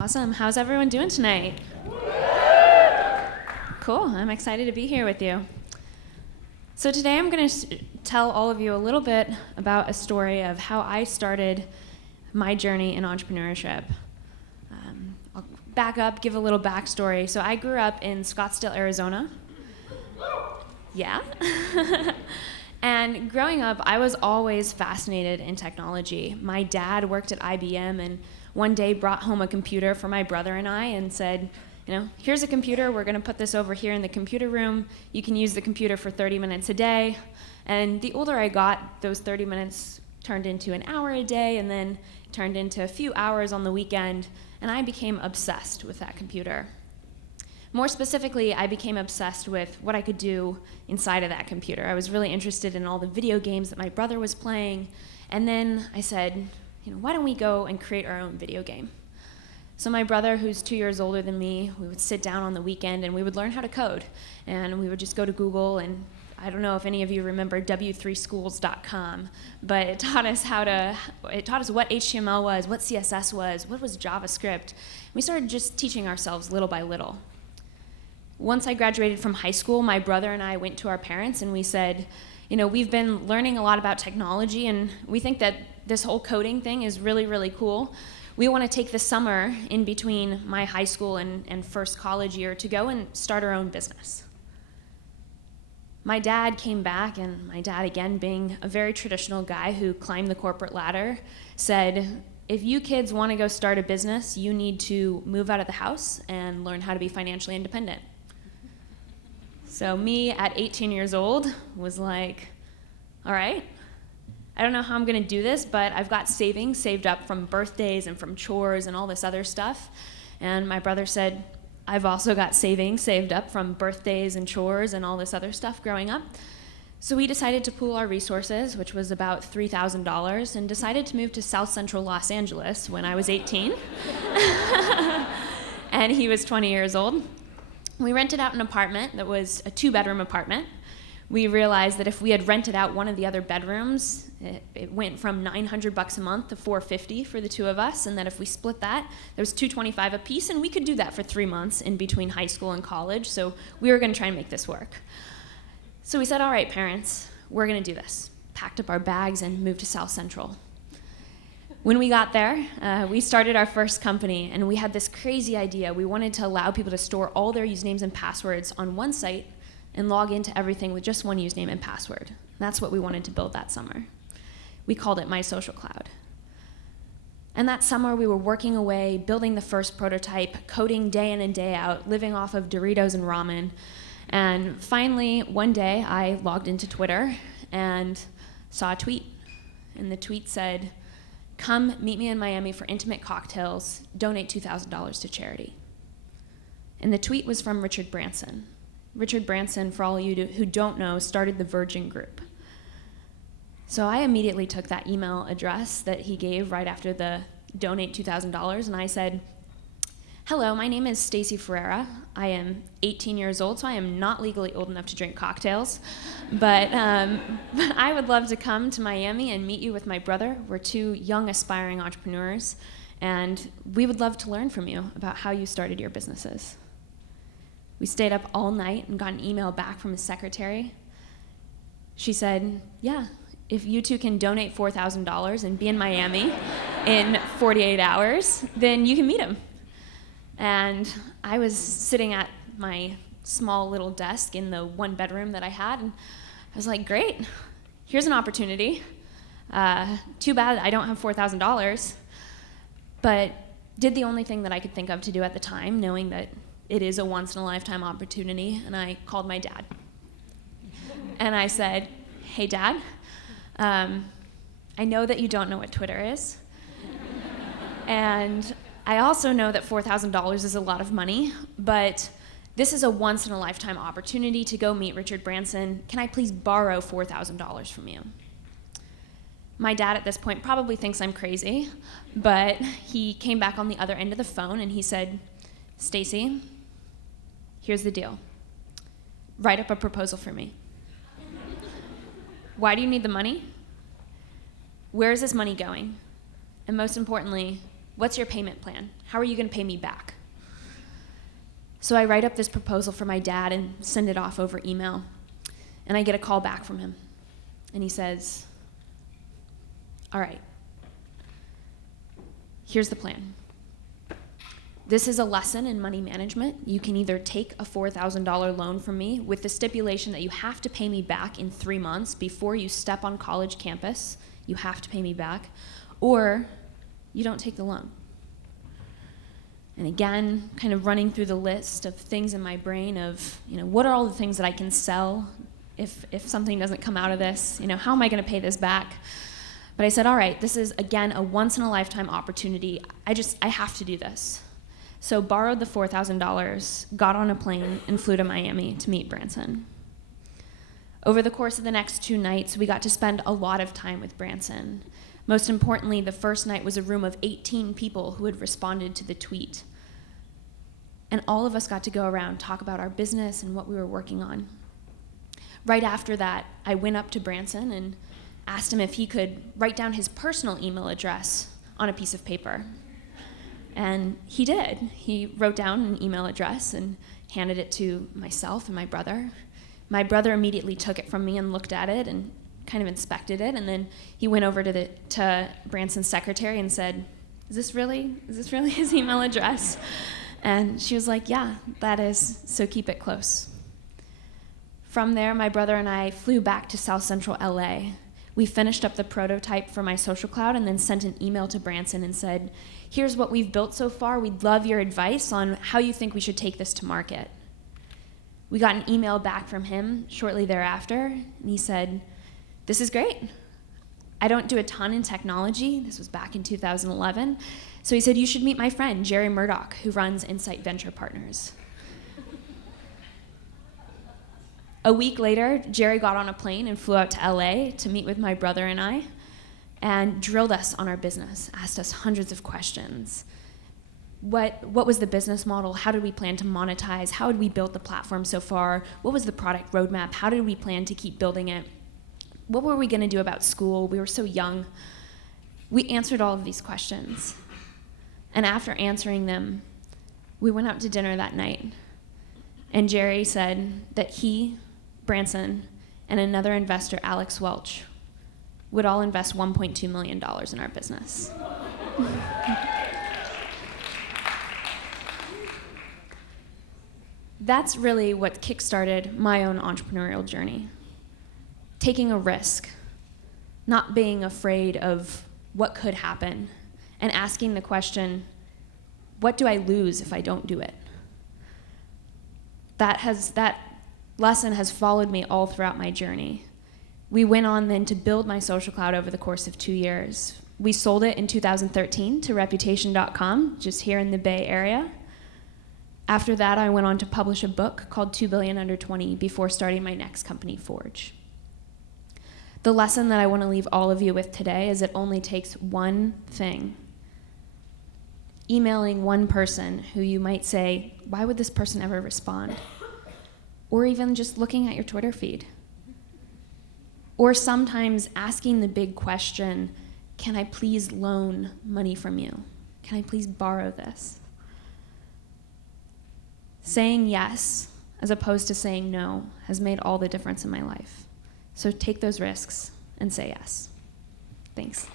Awesome. How's everyone doing tonight? Cool. I'm excited to be here with you. So today I'm going to tell all of you a little bit about a story of how I started my journey in entrepreneurship. I'll back up, give a little backstory. So I grew up in Scottsdale, Arizona. Yeah. And growing up, I was always fascinated in technology. My dad worked at IBM and one day brought home a computer for my brother and I and said, here's a computer. We're going to put this over here in the computer room. You can use the computer for 30 minutes a day. And the older I got, those 30 minutes turned into an hour a day and then turned into a few hours on the weekend. And I became obsessed with that computer. More specifically, I became obsessed with what I could do inside of that computer. I was really interested in all the video games that my brother was playing. And then I said, why don't we go and create our own video game? So my brother, who's 2 years older than me, we would sit down on the weekend and we would learn how to code. And we would just go to Google, and I don't know if any of you remember w3schools.com, but it taught us what HTML was, what CSS was, what was JavaScript. We started just teaching ourselves little by little. Once I graduated from high school, my brother and I went to our parents and we said, we've been learning a lot about technology and we think that this whole coding thing is really, really cool. We want to take the summer in between my high school and first college year to go and start our own business. My dad came back, and my dad, again, being a very traditional guy who climbed the corporate ladder, said, if you kids want to go start a business, you need to move out of the house and learn how to be financially independent. So me at 18 years old was like, all right, I don't know how I'm going to do this, but I've got savings saved up from birthdays and from chores and all this other stuff. And my brother said, I've also got savings saved up from birthdays and chores and all this other stuff growing up. So we decided to pool our resources, which was about $3,000, and decided to move to South Central Los Angeles when I was 18. And he was 20 years old. We rented out an apartment that was a 2-bedroom apartment. We realized that if we had rented out one of the other bedrooms, it went from $900 a month to $450 for the two of us, and that if we split that, there was $225 a piece, and we could do that for 3 months in between high school and college, so we were going to try and make this work. So we said, all right, parents, we're going to do this. Packed up our bags and moved to South Central. When we got there, we started our first company, and we had this crazy idea. We wanted to allow people to store all their usernames and passwords on one site and log into everything with just one username and password. That's what we wanted to build that summer. We called it My Social Cloud. And that summer, we were working away, building the first prototype, coding day in and day out, living off of Doritos and ramen. And finally, one day, I logged into Twitter and saw a tweet. And the tweet said, come meet me in Miami for intimate cocktails, donate $2,000 to charity. And the tweet was from Richard Branson. Richard Branson, for all of you who don't know, started the Virgin Group. So I immediately took that email address that he gave right after the donate $2,000, and I said, hello, my name is Stacey Ferreira. I am 18 years old, so I am not legally old enough to drink cocktails. But I would love to come to Miami and meet you with my brother. We're two young, aspiring entrepreneurs, and we would love to learn from you about how you started your businesses. We stayed up all night and got an email back from his secretary. She said, yeah, if you two can donate $4,000 and be in Miami in 48 hours, then you can meet him. And I was sitting at my small little desk in the one bedroom that I had, and I was like, great, here's an opportunity. Too bad I don't have $4,000, but did the only thing that I could think of to do at the time, knowing that it is a once-in-a-lifetime opportunity, and I called my dad. And I said, hey, Dad, I know that you don't know what Twitter is, and I also know that $4,000 is a lot of money, but this is a once-in-a-lifetime opportunity to go meet Richard Branson. Can I please borrow $4,000 from you? My dad at this point probably thinks I'm crazy, but he came back on the other end of the phone and he said, Stacey, here's the deal. Write up a proposal for me. Why do you need the money? Where is this money going? And most importantly, what's your payment plan? How are you going to pay me back? So I write up this proposal for my dad and send it off over email. And I get a call back from him. And he says, all right, here's the plan. This is a lesson in money management. You can either take a $4,000 loan from me with the stipulation that you have to pay me back in 3 months before you step on college campus. You have to pay me back. Or you don't take the loan. And again, kind of running through the list of things in my brain of, what are all the things that I can sell if something doesn't come out of this? How am I going to pay this back? But I said, all right, this is, again, a once-in-a-lifetime opportunity. I have to do this. So borrowed the $4,000, got on a plane, and flew to Miami to meet Branson. Over the course of the next 2 nights, we got to spend a lot of time with Branson. Most importantly, the first night was a room of 18 people who had responded to the tweet. And all of us got to go around, talk about our business and what we were working on. Right after that, I went up to Branson and asked him if he could write down his personal email address on a piece of paper. And he did. He wrote down an email address and handed it to myself and my brother. My brother immediately took it from me and looked at it and kind of inspected it, and then he went over to Branson's secretary and said, is this really his email address? And she was like, yeah, that is, so keep it close. From there, my brother and I flew back to South Central LA. We finished up the prototype for my social cloud and then sent an email to Branson and said, here's what we've built so far. We'd love your advice on how you think we should take this to market. We got an email back from him shortly thereafter, and he said, this is great. I don't do a ton in technology. This was back in 2011. So he said, you should meet my friend, Jerry Murdoch, who runs Insight Venture Partners. A week later, Jerry got on a plane and flew out to LA to meet with my brother and I, and drilled us on our business, asked us hundreds of questions. What was the business model? How did we plan to monetize? How had we built the platform so far? What was the product roadmap? How did we plan to keep building it? What were we going to do about school? We were so young. We answered all of these questions. And after answering them, we went out to dinner that night. And Jerry said that he, Branson, and another investor, Alex Welch, would all invest $1.2 million in our business. That's really what kickstarted my own entrepreneurial journey. Taking a risk, not being afraid of what could happen, and asking the question, what do I lose if I don't do it? That lesson has followed me all throughout my journey. We went on then to build my social cloud over the course of 2 years. We sold it in 2013 to Reputation.com, just here in the Bay Area. After that, I went on to publish a book called 2 Billion Under 20 before starting my next company, Forge. The lesson that I want to leave all of you with today is it only takes one thing. Emailing one person who you might say, why would this person ever respond? Or even just looking at your Twitter feed. Or sometimes asking the big question, can I please loan money from you? Can I please borrow this? Saying yes, as opposed to saying no, has made all the difference in my life. So take those risks and say yes. Thanks.